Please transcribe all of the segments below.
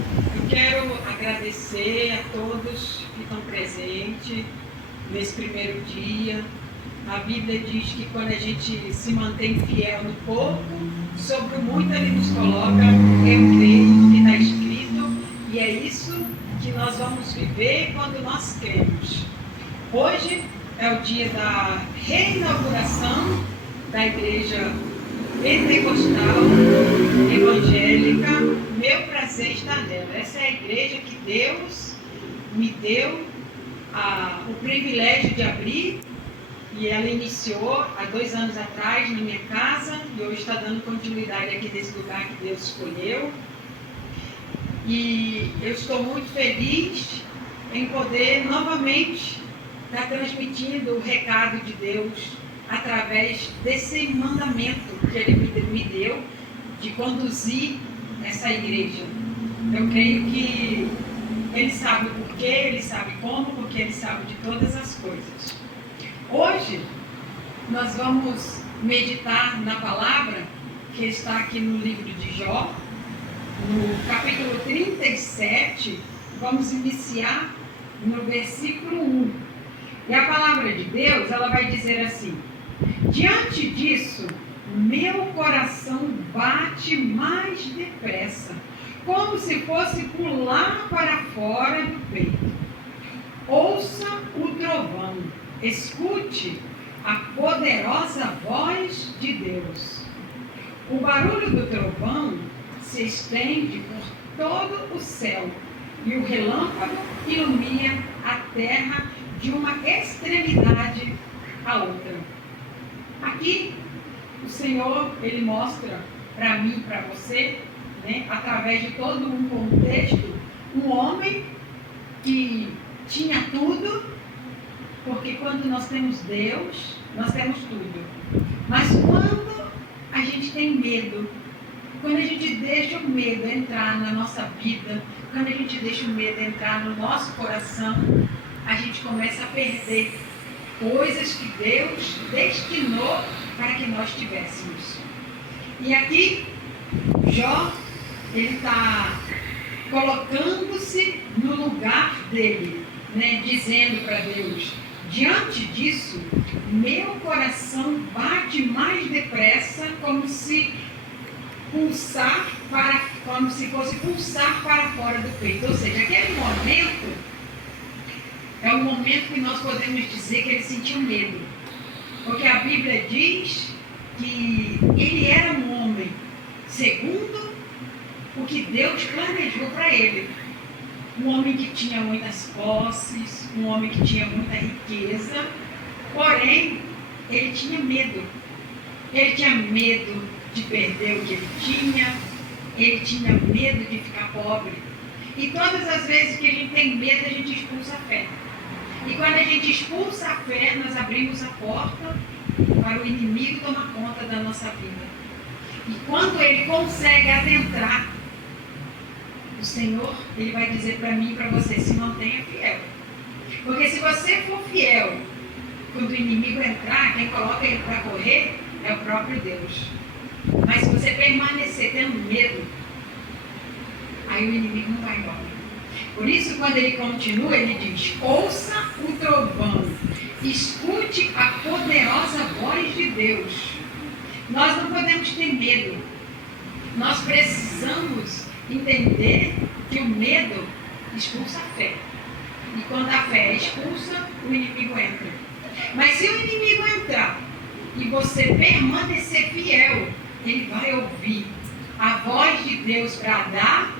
Eu quero agradecer a todos que estão presentes nesse primeiro dia. A Bíblia diz que quando a gente se mantém fiel no pouco, sobre o muito Ele nos coloca. Eu creio que está escrito, e é isso que nós vamos viver quando nós cremos. Hoje é o dia da reinauguração da Igreja Pentecostal Evangélica. Meu prazer estar nela. Essa é a igreja que Deus me deu o privilégio de abrir, e ela iniciou há 2 anos atrás na minha casa, e hoje está dando continuidade aqui nesse lugar que Deus escolheu. E eu estou muito feliz em poder novamente estar transmitindo o recado de Deus através desse mandamento que Ele me deu de conduzir essa igreja. Eu creio que Ele sabe o porquê, Ele sabe como, porque Ele sabe de todas as coisas. Hoje nós vamos meditar na palavra que está aqui no livro de Jó, no capítulo 37, vamos iniciar no versículo 1. E a palavra de Deus, ela vai dizer assim: diante disso, meu coração bate mais depressa, como se fosse pular para fora do peito. Ouça o trovão, escute a poderosa voz de Deus. O barulho do trovão se estende por todo o céu, e o relâmpago ilumina a terra de uma extremidade à outra. Aqui, o Senhor, Ele mostra para mim e para você, através de todo um contexto, um homem que tinha tudo, porque quando nós temos Deus, nós temos tudo. Mas quando a gente tem medo, quando a gente deixa o medo entrar na nossa vida, quando a gente deixa o medo entrar no nosso coração, a gente começa a perder coisas que Deus destinou para que nós tivéssemos. E aqui, Jó, ele está colocando-se no lugar dele, dizendo para Deus: diante disso, meu coração bate mais depressa, como se fosse pulsar para fora do peito. Ou seja, aquele momento é um momento que nós podemos dizer que ele sentiu medo, porque a Bíblia diz que ele era um homem segundo o que Deus planejou para ele. Um homem que tinha muitas posses, um homem que tinha muita riqueza, porém, ele tinha medo. Ele tinha medo de perder o que ele tinha medo de ficar pobre. E todas as vezes que a gente tem medo, a gente expulsa a fé. E quando a gente expulsa a fé, nós abrimos a porta para o inimigo tomar conta da nossa vida. E quando ele consegue adentrar, o Senhor, Ele vai dizer para mim e para você: se mantenha fiel. Porque se você for fiel, quando o inimigo entrar, quem coloca ele para correr é o próprio Deus. Mas se você permanecer tendo medo, aí o inimigo não vai embora. Por isso, quando ele continua, ele diz: ouça o trovão, escute a poderosa voz de Deus. Nós não podemos ter medo. Nós precisamos entender que o medo expulsa a fé. E quando a fé é expulsa, o inimigo entra. Mas se o inimigo entrar e você permanecer fiel, ele vai ouvir a voz de Deus bradar,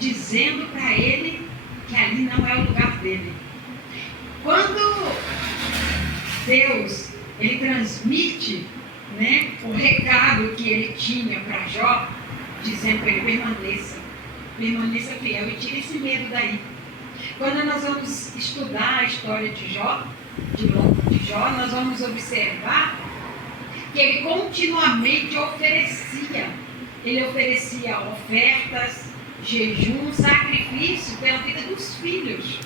dizendo para ele que ali não é o lugar dele. Quando Deus, ele transmite, o recado que ele tinha para Jó, dizendo para ele: permaneça fiel e tire esse medo daí. Quando nós vamos estudar a história de Jó, nós vamos observar que ele continuamente oferecia. Ele oferecia ofertas, jejum, sacrifício pela vida dos filhos.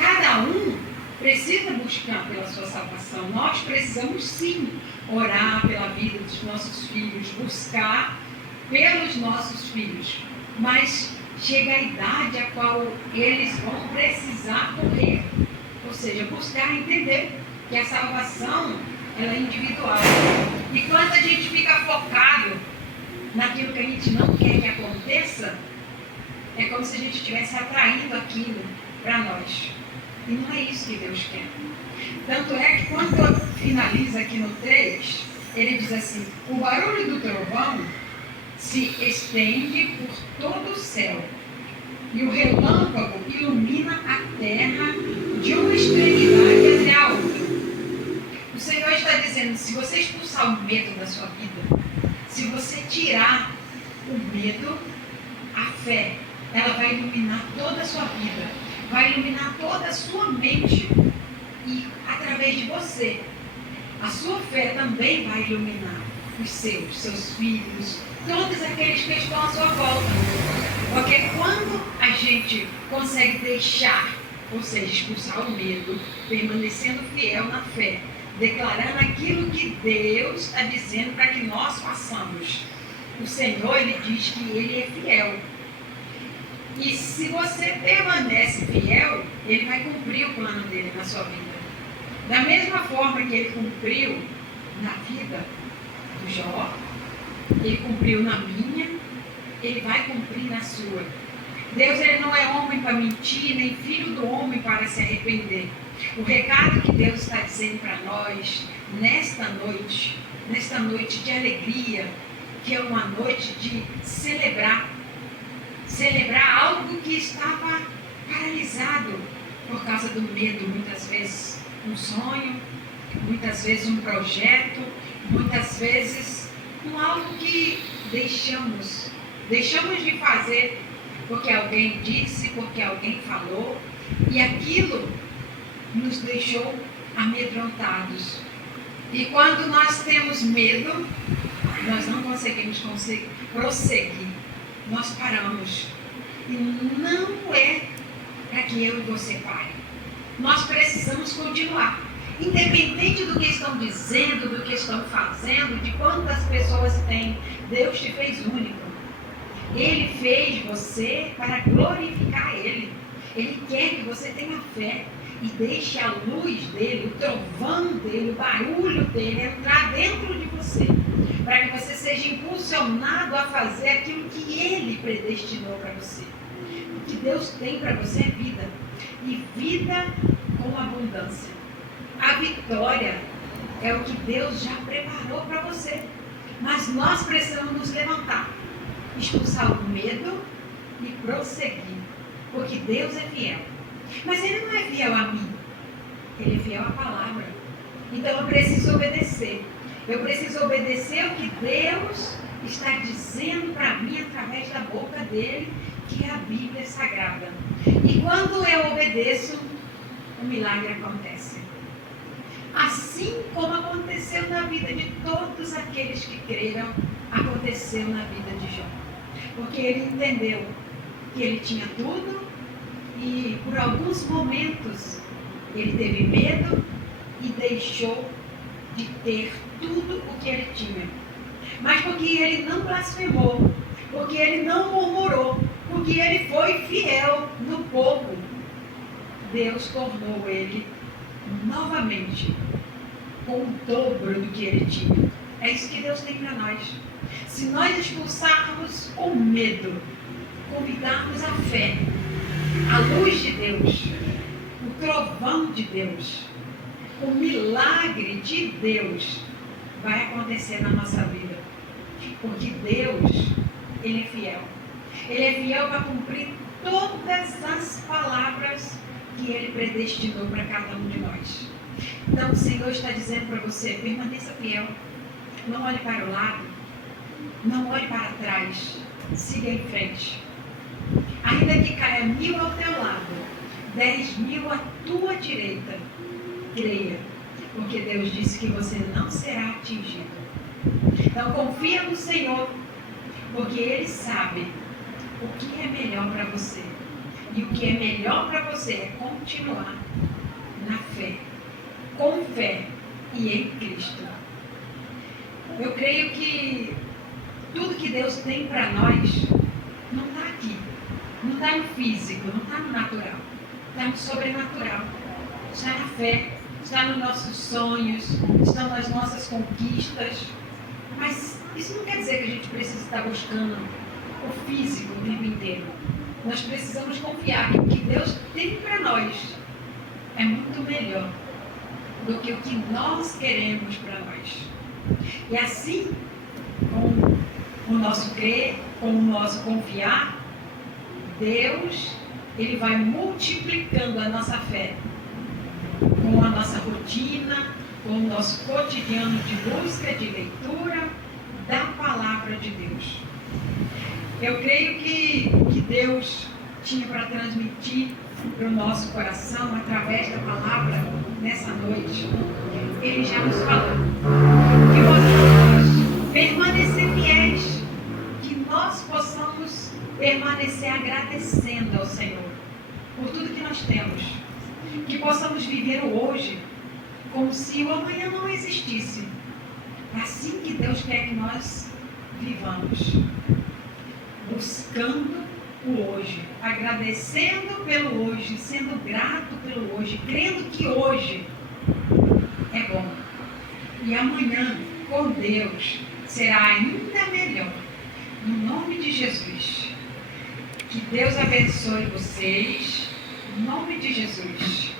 Cada um precisa buscar pela sua salvação. Nós precisamos sim orar pela vida dos nossos filhos, buscar pelos nossos filhos. Mas chega a idade a qual eles vão precisar correr. Ou seja, buscar entender que a salvação ela é individual. E quando a gente fica focado naquilo que a gente não quer que aconteça, é como se a gente estivesse atraindo aquilo para nós. E não é isso que Deus quer. Tanto é que quando finaliza aqui no 3, ele diz assim: o barulho do trovão se estende por todo o céu, e o relâmpago ilumina a terra de uma extremidade até a outra. O Senhor está dizendo: se você expulsar o medo da sua vida, se você tirar o medo, a fé, ela vai iluminar toda a sua vida, vai iluminar toda a sua mente. E através de você, a sua fé também vai iluminar os seus filhos, todos aqueles que estão à sua volta. Porque quando a gente consegue deixar, ou seja, expulsar o medo, permanecendo fiel na fé, declarando aquilo que Deus está dizendo para que nós façamos, o Senhor, Ele diz que Ele é fiel. E se você permanece fiel, Ele vai cumprir o plano dele na sua vida. Da mesma forma que Ele cumpriu na vida do Jó, Ele cumpriu na minha, Ele vai cumprir na sua. Deus, Ele não é homem para mentir, nem filho do homem para se arrepender. O recado que Deus está dizendo para nós nesta noite de alegria, que é uma noite de celebrar algo que estava paralisado por causa do medo, muitas vezes um sonho, muitas vezes um projeto, muitas vezes algo que deixamos de fazer porque alguém disse, porque alguém falou, e aquilo nos deixou amedrontados. E quando nós temos medo, nós não conseguimos prosseguir. Nós paramos. E não é para que eu e você parem. Nós precisamos continuar. Independente do que estão dizendo, do que estão fazendo, de quantas pessoas tem, Deus te fez único. Ele fez você para glorificar Ele. Ele quer que você tenha fé e deixe a luz dele, o trovão dele, o barulho dele entrar dentro de você, para que você seja impulsionado a fazer aquilo que Ele predestinou para você. O que Deus tem para você é vida, e vida com abundância. A vitória é o que Deus já preparou para você, mas nós precisamos nos levantar, expulsar o medo e prosseguir, porque Deus é fiel. Mas Ele não é fiel a mim, Ele é fiel à palavra. Então eu preciso obedecer. Eu preciso obedecer o que Deus está dizendo para mim através da boca dele, que é a Bíblia Sagrada. E quando eu obedeço, o milagre acontece. Assim como aconteceu na vida de todos aqueles que creram, aconteceu na vida de Jó. Porque ele entendeu que ele tinha tudo e por alguns momentos ele teve medo e deixou de ter tudo o que ele tinha. Mas porque ele não blasfemou, porque ele não murmurou, porque ele foi fiel no pouco, Deus tornou ele novamente com o dobro do que ele tinha. É isso que Deus tem para nós. Se nós expulsarmos o medo, convidarmos a fé, a luz de Deus, o trovão de Deus, o milagre de Deus vai acontecer na nossa vida. Porque Deus, Ele é fiel. Ele é fiel para cumprir todas as palavras que Ele predestinou para cada um de nós. Então o Senhor está dizendo para você: permaneça fiel. Não olhe para o lado, não olhe para trás, siga em frente. Ainda que caia 1000 ao teu lado, 10.000 à tua direita, creia, porque Deus disse que você não será atingido. Então confia no Senhor, porque Ele sabe o que é melhor para você. E o que é melhor para você é continuar na fé, com fé e em Cristo. Eu creio que tudo que Deus tem para nós não está aqui. está no físico, não está no natural. Está no sobrenatural. Está na fé, está nos nossos sonhos, está nas nossas conquistas. Mas isso não quer dizer que a gente precisa estar buscando o físico o tempo inteiro. Nós precisamos confiar que o que Deus tem para nós é muito melhor do que o que nós queremos para nós. E assim, com o nosso crer, com o nosso confiar, Deus, Ele vai multiplicando a nossa fé com a nossa rotina, com o nosso cotidiano de busca, de leitura da palavra de Deus. Eu creio que Deus tinha para transmitir para o nosso coração, através da palavra, nessa noite. Ele já nos falou que possamos permanecer fiéis, que nós possamos permanecer agradecendo ao Senhor por tudo que nós temos, que possamos viver o hoje como se o amanhã não existisse. É assim que Deus quer que nós vivamos, buscando o hoje, agradecendo pelo hoje, sendo grato pelo hoje, crendo que hoje é bom. E amanhã, com Deus, será ainda melhor. No nome de Jesus. Que Deus abençoe vocês. Em nome de Jesus.